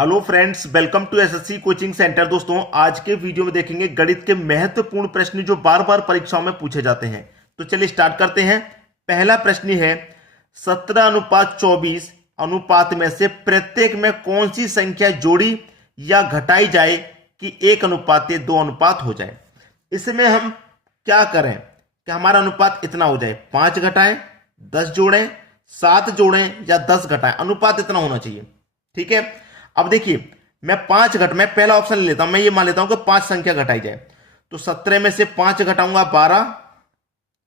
Hello friends, welcome to SSC coaching centre. दोस्तों, आज के वीडियो में देखेंगे गणित के महत्वपूर्ण प्रश्न जो बार बार परीक्षाओं में पूछे जाते हैं। तो चलिए स्टार्ट करते हैं। पहला प्रश्न है 17:24 अनुपात में से प्रत्येक में कौन सी संख्या जोड़ी या घटाई जाए कि 1:2 अनुपात हो जाए। इसमें हम क्या करें कि हमारा अनुपात इतना हो जाए, 5 घटाएं, 10 जोड़ें, 7 जोड़ें या 10 घटाएं, अनुपात इतना होना चाहिए। ठीक है, अब देखिए मैं मैं पहला ऑप्शन ले लेता हूं। मैं ये मान लेता हूं कि 5 संख्या घटाई जाए, तो 17 में से 5 घटाऊंगा 12,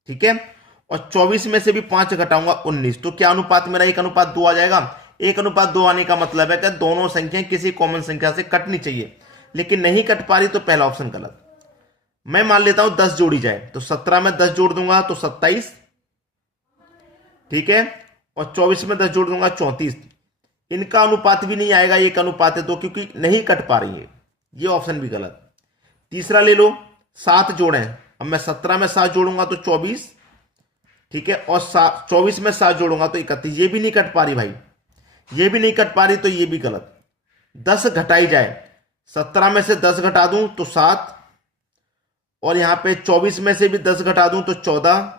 ठीक है, और 24 में से भी 5 घटाऊंगा 19। तो क्या अनुपात मेरा 1:2 आ जाएगा। 1:2 आने का मतलब है कि दोनों संख्याएं किसी कॉमन संख्या से कटनी चाहिए, लेकिन नहीं कट पा रही, तो पहला ऑप्शन गलत। मैं मान लेता हूं 10 जोड़ी जाए, तो 17 में 10 जोड़ दूंगा तो 27, ठीक है, और 24 में 10 जोड़ दूंगा 34। इनका अनुपात भी नहीं आएगा 1:2, क्योंकि नहीं कट पा रही है, ये ऑप्शन भी गलत। तीसरा ले लो, 7 जोड़ें। अब मैं 17 में 7 जोड़ूंगा तो 24, ठीक है, और 24 में 7 जोड़ूंगा तो 31। ये भी नहीं कट पा रही भाई, ये भी नहीं कट पा रही, तो ये भी गलत। 10 घटाई जाए, 17 में से 10 घटा दूं तो 7, और यहां पे 24 में से भी 10 घटा दूं तो 14।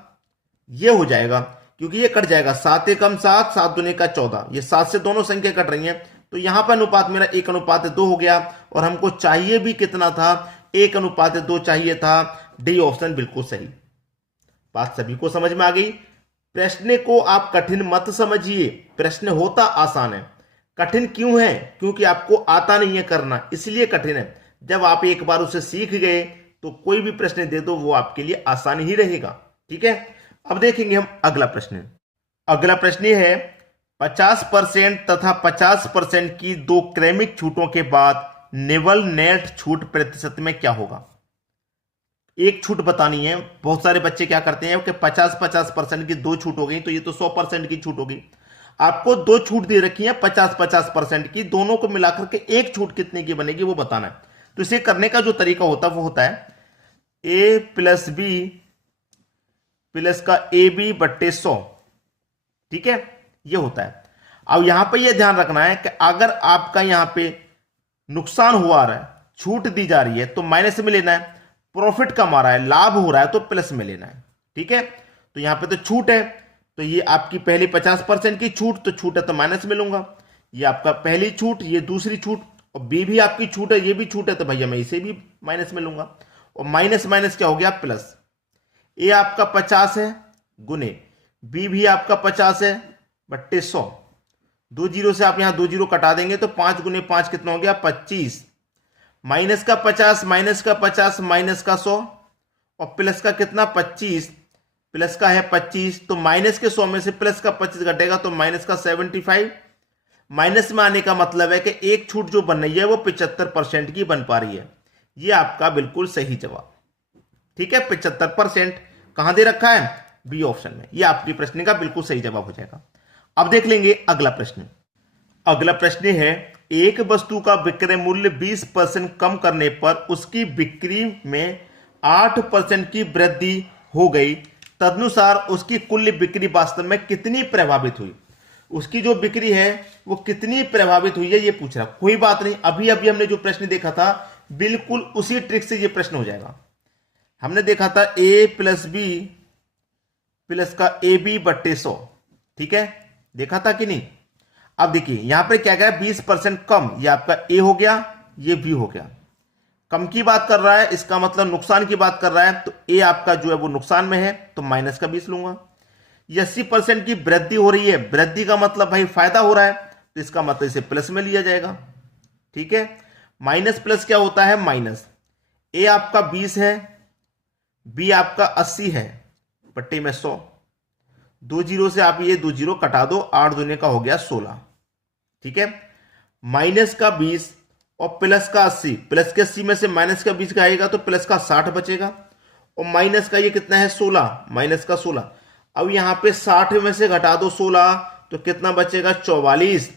ये हो जाएगा, क्योंकि ये कट जाएगा। 7 एकम 7, 7 दूनी का 14, ये 7 से दोनों संख्या कट रही हैं, तो यहां पर अनुपात मेरा 1:2 हो गया। और हमको चाहिए भी कितना था, 1:2 चाहिए था। डी ऑप्शन बिल्कुल सही। बात सभी को समझ में आ गई। प्रश्न को आप कठिन मत समझिए, प्रश्न होता आसान है। कठिन क्यों है? क्योंकि आपको आता नहीं है करना, इसलिए कठिन है। जब आप एक बार उसे सीख गए तो कोई भी प्रश्न दे दो वो आपके लिए आसान ही रहेगा। ठीक है, अब देखेंगे हम अगला प्रश्न। अगला प्रश्न है 50% तथा 50% की दो क्रमिक छूटों के बाद निवल नेट छूट प्रतिशत में क्या होगा। एक छूट बतानी है। बहुत सारे बच्चे क्या करते हैं कि 50-50% की दो छूट हो गई, तो ये तो 100% की छूट होगी। आपको दो छूट दे रखी है 50-50% की, दोनों को मिलाकर के एक छूट कितने की बनेगी वो बताना है। तो इसे करने का जो तरीका होता है वो होता है a + b प्लस का AB/100, ठीक है, ये होता है। अब यहां पे ये ध्यान रखना है कि अगर आपका यहां पे नुकसान हुआ रहा है, छूट दी जा रही है, तो माइनस में लेना है। प्रॉफिट कमा रहा है, लाभ हो रहा है, तो प्लस में लेना है। ठीक है, तो यहां पे तो छूट है, तो ये आपकी पहली 50% की छूट, तो छूट है तो माइनस में लूंगा। ये आपका पहली छूट, ये दूसरी छूट, और बी भी आपकी छूट है, ये भी छूट है, तो भैया मैं इसे भी माइनस में लूंगा। और माइनस माइनस क्या हो गया, प्लस। ए आपका 50 है गुने बी भी आपका 50 है बट्टे 100। 2 जीरो से आप यहां 2 जीरो कटा देंगे तो 5 गुने 5 कितना हो गया, 25। माइनस का 50 माइनस का 50 माइनस का 100 और प्लस का कितना 25, प्लस का है 25, तो माइनस के 100 में से प्लस का 25 घटेगा तो माइनस का 75। माइनस में आने का मतलब है कि एक छूट जो बन रही है वो 75% की बन पा रही है। ये आपका बिल्कुल सही जवाब। ठीक है, 75% कहां दे रखा है, बी ऑप्शन में। यह आपके प्रश्न का बिल्कुल सही जवाब हो जाएगा। अब देख लेंगे अगला प्रश्न। अगला प्रश्न है एक वस्तु का विक्रय मूल्य 20% कम करने पर उसकी बिक्री में 8% की वृद्धि हो गई, तदनुसार उसकी कुल बिक्री वास्तव में कितनी प्रभावित हुई। उसकी जो बिक्री है वो कितनी प्रभावित हुई है ये पूछ रहा। कोई बात नहीं, अभी अभी हमने जो प्रश्न देखा था बिल्कुल उसी ट्रिक से ये प्रश्न हो जाएगा। हमने देखा था a + b प्लस का AB/100, ठीक है, देखा था कि नहीं। अब देखिए यहां पर क्या गया, 20% कम, ये आपका a हो गया, ये b हो गया। कम की बात कर रहा है, इसका मतलब नुकसान की बात कर रहा है, तो a आपका जो है वो नुकसान में है, तो माइनस का 20 लूंगा। 80% की वृद्धि हो रही है, वृद्धि का मतलब भाई फायदा हो रहा है, तो इसका मतलब इसे प्लस में लिया जाएगा। ठीक है, माइनस प्लस क्या होता है, माइनस। a आपका 20 है, b आपका 80 है बट्टे में 100। 2 जीरो से आप ये 2 जीरो कटा दो, 8 दूने का हो गया 16। ठीक है, माइनस का 20 और प्लस का 80, प्लस के 80 में से माइनस का 20 आएगा तो प्लस का 60 बचेगा, और माइनस का ये कितना है 16, माइनस का 16। अब यहां पे 60 में से घटा दो 16 तो कितना बचेगा, 44।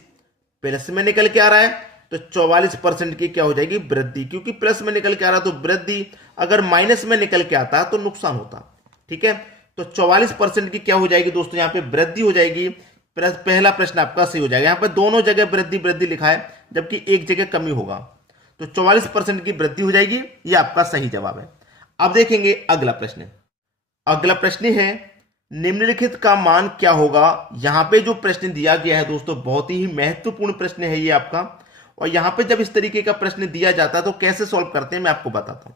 प्लस में निकल के आ रहा है तो 44% की क्या हो जाएगी, वृद्धि, क्योंकि प्लस में निकल के आ रहा तो वृद्धि, अगर माइनस में निकल के आता तो नुकसान होता। ठीक है, तो 44% की क्या हो जाएगी दोस्तों, यहां पे वृद्धि हो जाएगी। पहला प्रश्न आपका सही हो जाएगा। यहां पे दोनों जगह वृद्धि वृद्धि लिखा है, जबकि एक जगह कमी होगा। तो 44% की वृद्धि हो जाएगी, ये आपका सही जवाब है। अब देखेंगे अगला प्रश्न। अगला प्रश्न है निम्नलिखित का मान क्या होगा। यहां पे जो प्रश्न दिया गया है दोस्तों बहुत ही महत्वपूर्ण प्रश्न है ये आपका। और यहां पे जब इस तरीके का प्रश्न दिया जाता है तो कैसे सॉल्व करते हैं मैं आपको बताता हूं।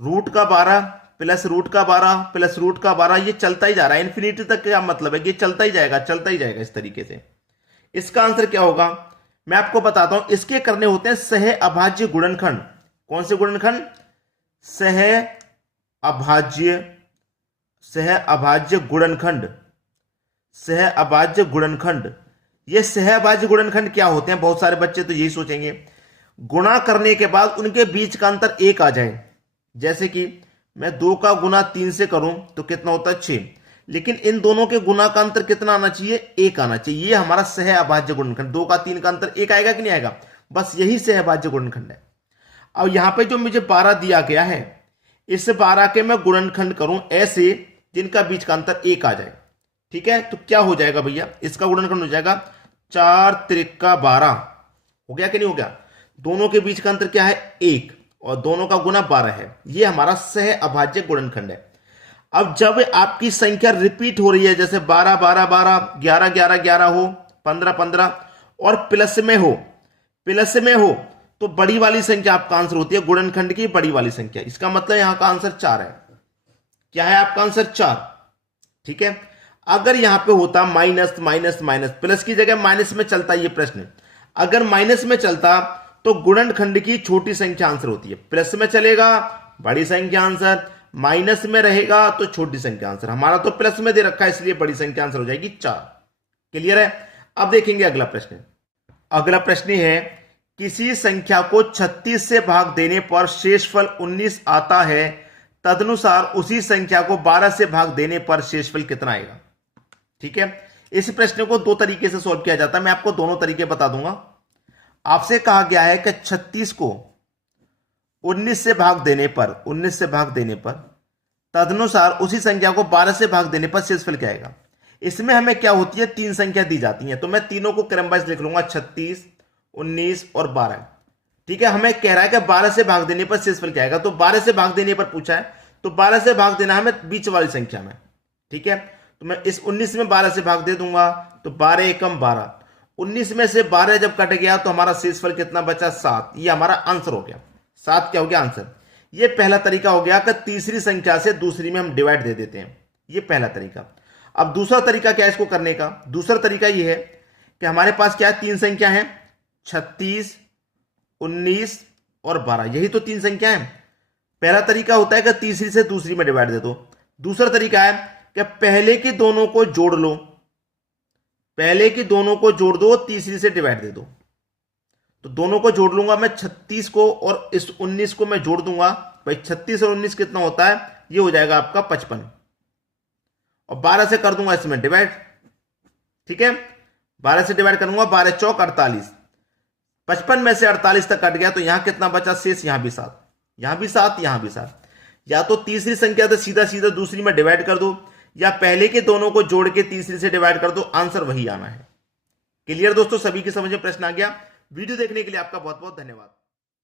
रूट का 12 प्लस रूट का 12 प्लस रूट का 12 ये चलता ही जा रहा है इन्फिनिटी तक। क्या मतलब है कि चलता ही जाएगा इस तरीके से। इसका आंसर क्या होगा मैं आपको बताता हूं। इसके करने होते हैं सह अभाज्य गुणनखंड। कौन से गुणनखंड? सह अभाज्य गुणनखंड। सह अभाज्य गुणनखंड। ये सह अभाज्य गुणनखंड क्या होते हैं? बहुत सारे बच्चे तो यही सोचेंगे गुणा करने के बाद उनके बीच का अंतर 1 आ जाए। जैसे कि मैं 2 का गुना 3 से करूं तो कितना होता है 6, लेकिन इन दोनों के गुना का अंतर कितना आना चाहिए? 1 आना चाहिए। ये हमारा सह अभाज्य गुणनखंड। 2 का 3 का अंतर 1 आएगा कि नहीं आएगा? बस यही सह अभाज्य गुणनखंड है। अब यहां पे जो मुझे 12 दिया गया है इस 12 के मैं गुणनखंड करूं ऐसे जिनका बीच का अंतर 1 आ जाए। ठीक है, तो क्या हो जाएगा भैया? इसका गुणनखंड हो जाएगा 4 त्रिका 12। हो गया कि नहीं हो गया? दोनों के बीच का अंतर क्या है? 1 और दोनों का गुना 12 है। ये हमारा सह अभाज्य गुणनखंड है। अब जब आपकी संख्या रिपीट हो रही है जैसे 12 12 12 11 11 11 हो 15 15 और प्लस में हो तो बड़ी वाली संख्या आपका आंसर होती है गुणनखंड की बड़ी वाली संख्या। इसका मतलब यहां का आंसर 4 है। क्या है आपका आंसर? 4। ठीक है, अगर यहां पे होता माइनस माइनस माइनस, प्लस की जगह माइनस में चलता ये प्रश्न, अगर माइनस में चलता तो गुणनखंड की छोटी संख्या आंसर होती है। प्लस में चलेगा बड़ी संख्या आंसर, माइनस में रहेगा तो छोटी संख्या आंसर। हमारा तो प्लस में दे रखा है इसलिए बड़ी संख्या आंसर हो जाएगी 4। क्लियर है? अब देखेंगे अगला प्रश्न। अगला प्रश्न है किसी संख्या को 36 से भाग देने पर शेषफल 19 आता है, तदनुसार उसी संख्या को 12 से भाग देने पर शेषफल कितना आएगा? ठीक है, इस प्रश्न को 2 तरीके से सॉल्व किया जाता है। मैं आपको दोनों तरीके बता दूंगा। आपसे कहा गया है कि 36 को 19 से भाग देने पर तदनुसार उसी संख्या को 12 से भाग देने पर शेषफल क्या आएगा। इसमें हमें क्या होती है 3 संख्या दी जाती है, तो मैं तीनों को क्रम वाइज लिख लूंगा 36 19 और 12। ठीक है, हमें कह रहा है कि 12 से भाग देने पर शेषफल क्या आएगा, तो 12 से भाग देने पर पूछा है तो 12 से भाग देना हमें बीच वाली संख्या में। ठीक है, तो मैं इस 19 में 12 से भाग दे दूंगा तो 12 एकम 12। 19 में से 12 जब कट गया तो हमारा शेषफल कितना बचा? 7। ये हमारा आंसर हो गया। 7 क्या हो गया आंसर? ये पहला तरीका हो गया कि तीसरी संख्या से दूसरी में हम डिवाइड दे देते हैं। ये पहला तरीका। अब दूसरा तरीका क्या है इसको करने का? दूसरा तरीका ये है कि हमारे पास क्या है 3 संख्या है 36 19 और 12। यही तो 3 संख्या है। पहला तरीका होता है कि तीसरी से दूसरी में डिवाइड दे दो। दूसरा तरीका है कि पहले की दोनों को जोड़ लो, तीसरी से डिवाइड दे दो। तो दोनों को जोड़ लूंगा मैं, 36 को और इस 19 को मैं जोड़ दूंगा। भाई 36 और 19 कितना होता है? ये हो जाएगा आपका 55 और 12 से कर दूंगा इसमें डिवाइड। ठीक है, 12 से डिवाइड करूंगा, 12 चौक 48। 55 में से 48 तक कट गया तो यहां कितना बचा शेष? यहां भी 7, यहां भी 7, यहां भी 7। या तो तीसरी संख्या तो सीधा सीधा दूसरी में डिवाइड कर दो, या पहले के दोनों को जोड़ के तीसरी से डिवाइड कर दो, आंसर वही आना है। क्लियर दोस्तों? सभी की समझ में प्रश्न आ गया। वीडियो देखने के लिए आपका बहुत बहुत धन्यवाद।